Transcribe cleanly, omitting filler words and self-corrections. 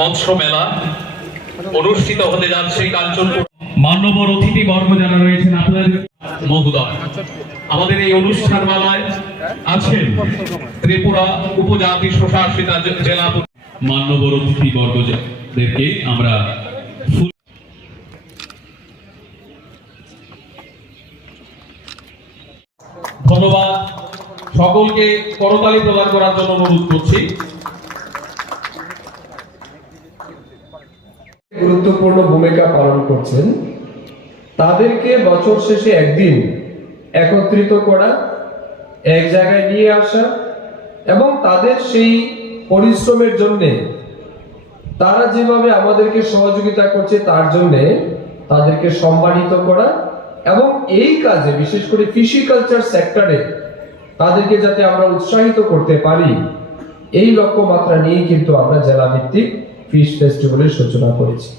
মৎস্য মেলা অনুষ্ঠিত হতে যাচ্ছে কাঞ্চনপুর। মান্যবর অতিথি বর্গ যারা রয়েছেন আপনাদের মহোদয়, আমাদের এই অনুষ্ঠান মেলায় আছেন ত্রিপুরা উপজাতি স্বশাসিত জেলা। মান্যবর অতিথি বর্গদেরকে আমরা ধন্যবাদ, সকলকে করতালি প্রদান করার জন্য অনুরোধ করছি। গুরুত্বপূর্ণ ভূমিকা পালন করছেন, তাদেরকে বছর শেষে একদিন একত্রিত করা, এক জায়গায় নিয়ে আসা এবং তাদের সেই পরিশ্রমের জন্যে তারা যেভাবে আমাদেরকে সহযোগিতা করছে তার জন্যে তাদেরকে সম্মানিত করা এবং এই কাজে বিশেষ করে ফিশিকালচার সেক্টরে তাদেরকে যাতে আমরা উৎসাহিত করতে পারি, এই লক্ষ্যমাত্রা নিয়ে কিন্তু আমরা জেলা ভিত্তিক ফিশ ফেস্টিভ্যালের সূচনা করেছি।